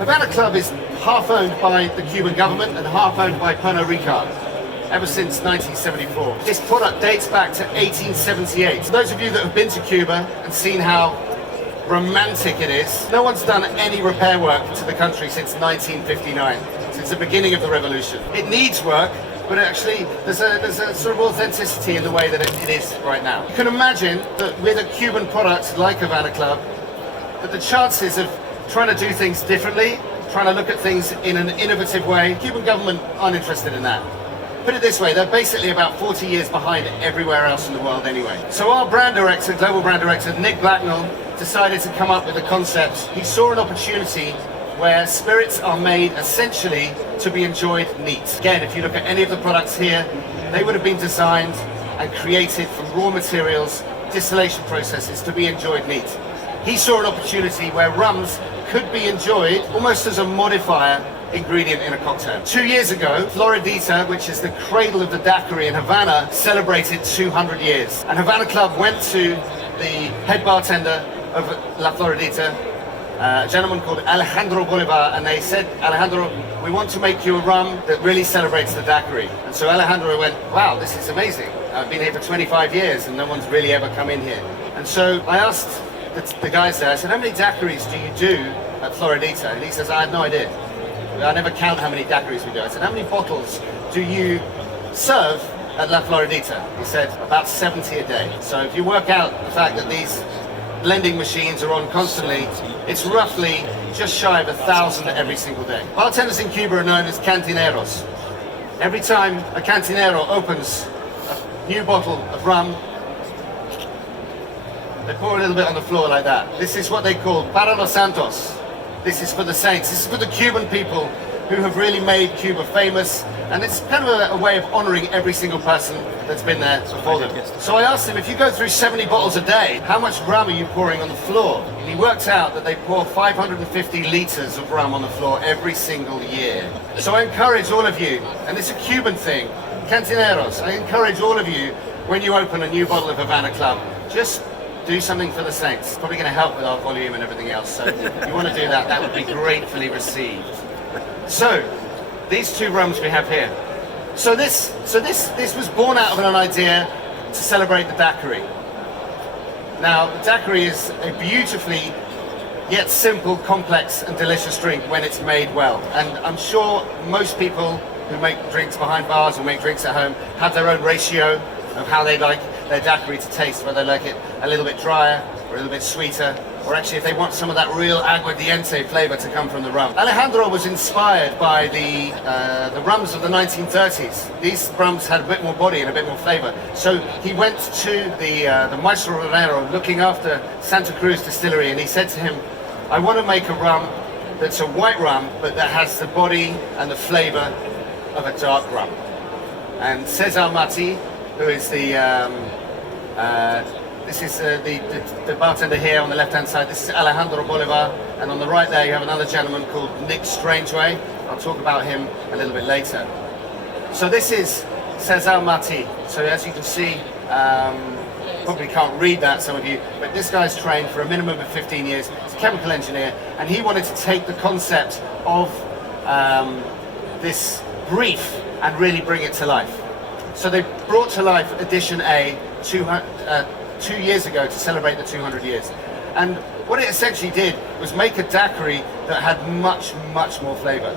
Havana Club is half owned by the Cuban government and half owned by Pernod Ricard, ever since 1974. This product dates back to 1878. Those of you that have been to Cuba and seen how romantic it is, no one's done any repair work to the country since 1959, since the beginning of the revolution. It needs work, but actually there's a sort of authenticity in the way that it is right now. You can imagine that with a Cuban product like Havana Club, that the chances of trying to do things differently, trying to look at things in an innovative way, Cuban government aren't interested in that. Put it this way, they're basically about 40 years behind everywhere else in the world anyway. So our brand director, global brand director, Nick Blacknell, decided to come up with a concept. He saw an opportunity where spirits are made essentially to be enjoyed neat. Again, if you look at any of the products here, they would have been designed and created from raw materials, distillation processes to be enjoyed neat. He saw an opportunity where rums could be enjoyed almost as a modifier ingredient in a cocktail. 2 years ago, Floridita, which is the cradle of the daiquiri in Havana, celebrated 200 years. And Havana Club went to the head bartender of La Floridita, a gentleman called Alejandro Bolivar, and they said, Alejandro, we want to make you a rum that really celebrates the daiquiri. And so Alejandro went, wow, this is amazing. I've been here for 25 years and no one's really ever come in here. And so I asked the guys there, I said, how many daiquiris do you do at Floridita? And he says, I have no idea. I never count how many daiquiris we do. I said, how many bottles do you serve at La Floridita? He said, about 70 a day. So if you work out the fact that these blending machines are on constantly, it's roughly just shy of 1,000 every single day. Bartenders in Cuba are known as cantineros. Every time a cantinero opens a new bottle of rum, they pour a little bit on the floor like that. This is what they call para los santos. This is for the saints. This is for the Cuban people who have really made Cuba famous, and it's kind of a way of honoring every single person that's been there before them. So I asked him, if you go through 70 bottles a day, how much rum are you pouring on the floor? And he worked out that they pour 550 liters of rum on the floor every single year. So I encourage all of you, and it's a Cuban thing, cantineros, I encourage all of you, when you open a new bottle of Havana Club, just do something for the saints. It's probably going to help with our volume and everything else, so if you want to do that, that would be gratefully received. So, these two rums we have here. So this was born out of an idea to celebrate the daiquiri. Now, the daiquiri is a beautifully yet simple, complex and delicious drink when it's made well. And I'm sure most people who make drinks behind bars or make drinks at home have their own ratio of how they like their daiquiri to taste, whether they like it a little bit drier or a little bit sweeter, or actually if they want some of that real aguardiente flavor to come from the rum. Alejandro was inspired by the rums of the 1930s. These rums had a bit more body and a bit more flavor. So he went to the Maestro Romero looking after Santa Cruz Distillery, and he said to him, I want to make a rum that's a white rum, but that has the body and the flavor of a dark rum. And Cesar Marti, who is this is the bartender here on the left-hand side. This is Alejandro Bolivar, and on the right there you have another gentleman called Nick Strangeway. I'll talk about him a little bit later. So this is Cesar Marti. So as you can see, probably can't read that, some of you, but this guy's trained for a minimum of 15 years. He's a chemical engineer, and he wanted to take the concept of this brief and really bring it to life. So they brought to life Edition A 2 years ago to celebrate the 200 years. And what it essentially did was make a daiquiri that had much, much more flavor.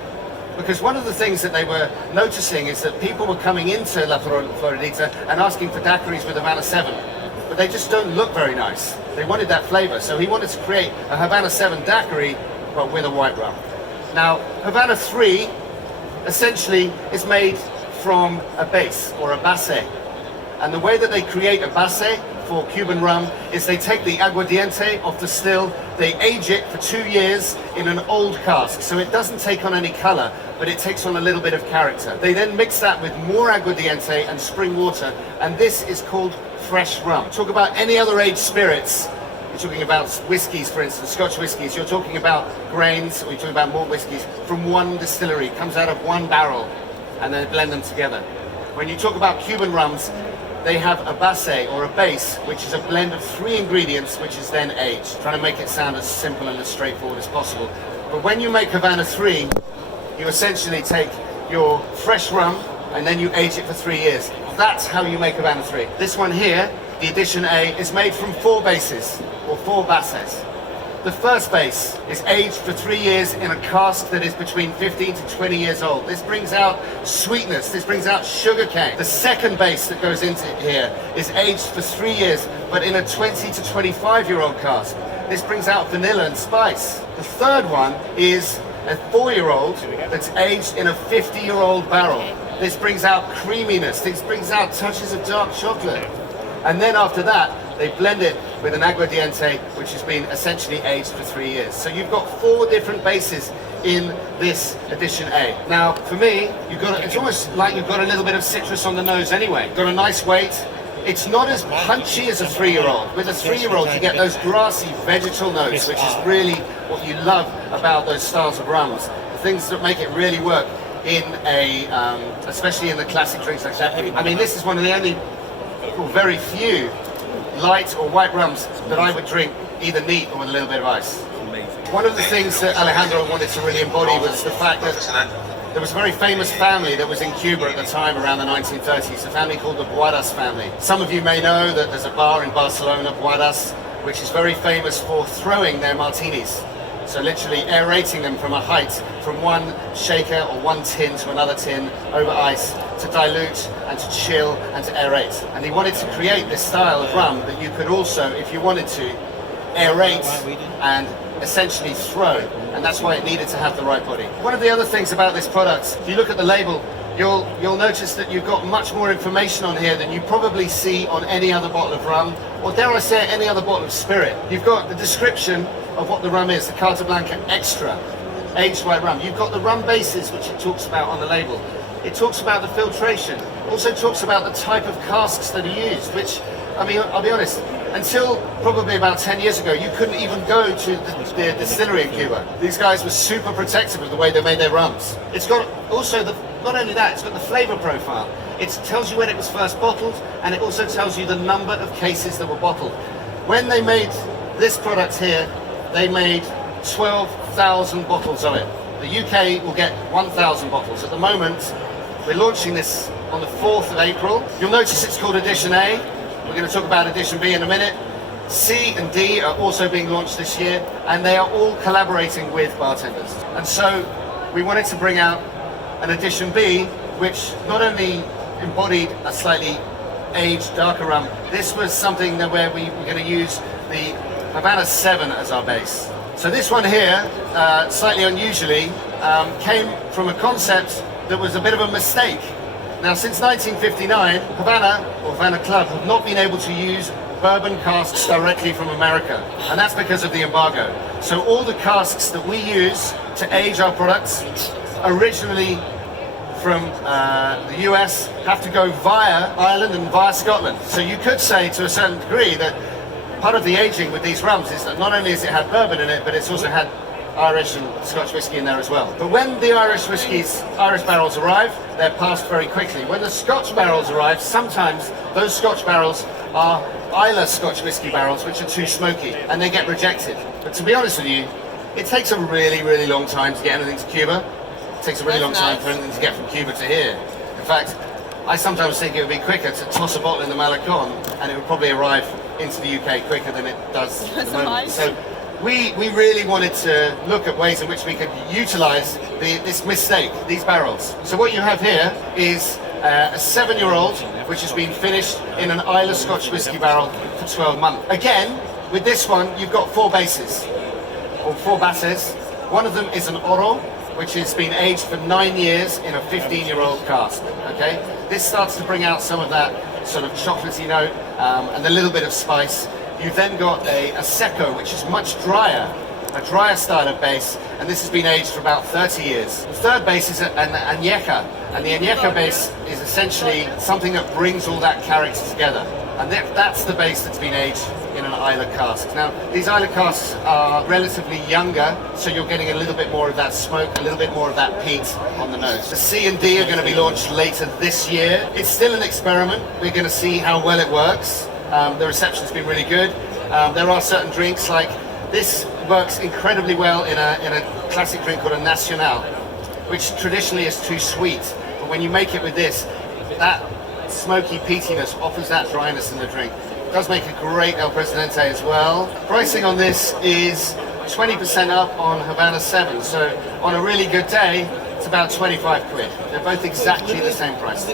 Because one of the things that they were noticing is that people were coming into La Floridita and asking for daiquiris with Havana 7. But they just don't look very nice. They wanted that flavor. So he wanted to create a Havana 7 daiquiri, but with a white rum. Now, Havana 3 essentially is made from a base or a base. And the way that they create a base for Cuban rum is they take the aguardiente off the still, they age it for 2 years in an old cask, so it doesn't take on any color, but it takes on a little bit of character. They then mix that with more aguardiente and spring water, and this is called fresh rum. Talk about any other aged spirits, you're talking about whiskies, for instance, Scotch whiskies, you're talking about grains, or you're talking about malt whiskies from one distillery, comes out of one barrel, and then blend them together. When you talk about Cuban rums, they have a base or a base, which is a blend of 3 ingredients, which is then aged, trying to make it sound as simple and as straightforward as possible. But when you make Havana 3, you essentially take your fresh rum and then you age it for 3 years. That's how you make Havana 3. This one here, the Edition A, is made from 4 bases, or 4 bases. The first base is aged for 3 years in a cask that is between 15 to 20 years old. This brings out sweetness, this brings out sugar cane. The second base that goes into here is aged for 3 years, but in a 20 to 25-year-old cask. This brings out vanilla and spice. The third one is a 4-year-old that's aged in a 50-year-old barrel. This brings out creaminess, this brings out touches of dark chocolate. And then after that, they blend it with an aguardiente, which has been essentially aged for 3 years. So you've got 4 different bases in this Edition A. Now, for me, it's almost like you've got a little bit of citrus on the nose anyway. Got a nice weight. It's not as punchy as a 3-year-old. With a 3-year-old, you get those grassy vegetal notes, which is really what you love about those styles of rums. The things that make it really work in especially in the classic drinks like that. I mean, this is one of the only, or very few, light or white rums that I would drink either neat or with a little bit of ice. One of the things that Alejandro wanted to really embody was the fact that there was a very famous family that was in Cuba at the time, around the 1930s, a family called the Boadas family. Some of you may know that there's a bar in Barcelona, Boadas, which is very famous for throwing their martinis. So literally aerating them from a height, from one shaker or one tin to another tin over ice, to dilute and to chill and to aerate. And he wanted to create this style of rum that you could also, if you wanted to, aerate and essentially throw. And that's why it needed to have the right body. One of the other things about this product, if you look at the label, you'll notice that you've got much more information on here than you probably see on any other bottle of rum, or dare I say any other bottle of spirit. You've got the description of what the rum is, the Carta Blanca Extra, aged white rum. You've got the rum bases, which it talks about on the label. It talks about the filtration. It also talks about the type of casks that are used, which, I mean, I'll be honest, until probably about 10 years ago, you couldn't even go to the distillery in Cuba. These guys were super protective of the way they made their rums. It's got also not only that, it's got the flavor profile. It tells you when it was first bottled, and it also tells you the number of cases that were bottled. When they made this product here, they made 12,000 bottles of it. The UK will get 1,000 bottles. At the moment, we're launching this on the 4th of April. You'll notice it's called Edition A. We're going to talk about Edition B in a minute. C and D are also being launched this year, and they are all collaborating with bartenders. And so we wanted to bring out an Edition B, which not only embodied a slightly aged, darker rum, this was something where we were going to use the Havana 7 as our base. So this one here, slightly unusually, came from a concept that was a bit of a mistake. Now, since 1959, Havana, or Havana Club, have not been able to use bourbon casks directly from America, and that's because of the embargo. So all the casks that we use to age our products, originally from the US, have to go via Ireland and via Scotland. So you could say, to a certain degree, that part of the aging with these rums is that not only has it had bourbon in it, but it's also had Irish and Scotch whiskey in there as well. But when the Irish barrels arrive, they're passed very quickly. When the Scotch barrels arrive, sometimes those Scotch barrels are Islay Scotch whiskey barrels, which are too smoky, and they get rejected. But to be honest with you, it takes a really, really long time to get anything to Cuba. It takes a really long time for anything to get from Cuba to here. In fact, I sometimes think it would be quicker to toss a bottle in the Malecon, and it would probably arrive into the UK quicker than it does at the moment. So we really wanted to look at ways in which we could utilise this mistake, these barrels. So what you have here is a 7-year-old which has been finished in an Islay Scotch whiskey barrel for 12 months. Again, with this one, you've got 4 bases, or 4 bases. One of them is an Oro, which has been aged for 9 years in a 15-year-old cask. Okay, this starts to bring out some of that sort of chocolatey note and a little bit of spice. You've then got a Seco, which is much drier, a drier style of base, and this has been aged for about 30 years. The third base is an Añeja, and the Añeja base is essentially something that brings all that character together. And that's the base that's been aged in an Islay cask. Now, these Islay casks are relatively younger, so you're getting a little bit more of that smoke, a little bit more of that peat on the nose. The C and D are going to be launched later this year. It's still an experiment. We're going to see how well it works. The reception's been really good. There are certain drinks like this works incredibly well in a classic drink called a Nacional, which traditionally is too sweet. But when you make it with this, that smoky peatiness offers that dryness in the drink. It does make a great El Presidente as well. Pricing on this is 20% up on Havana 7, so on a really good day, it's about 25 quid. They're both exactly the same price.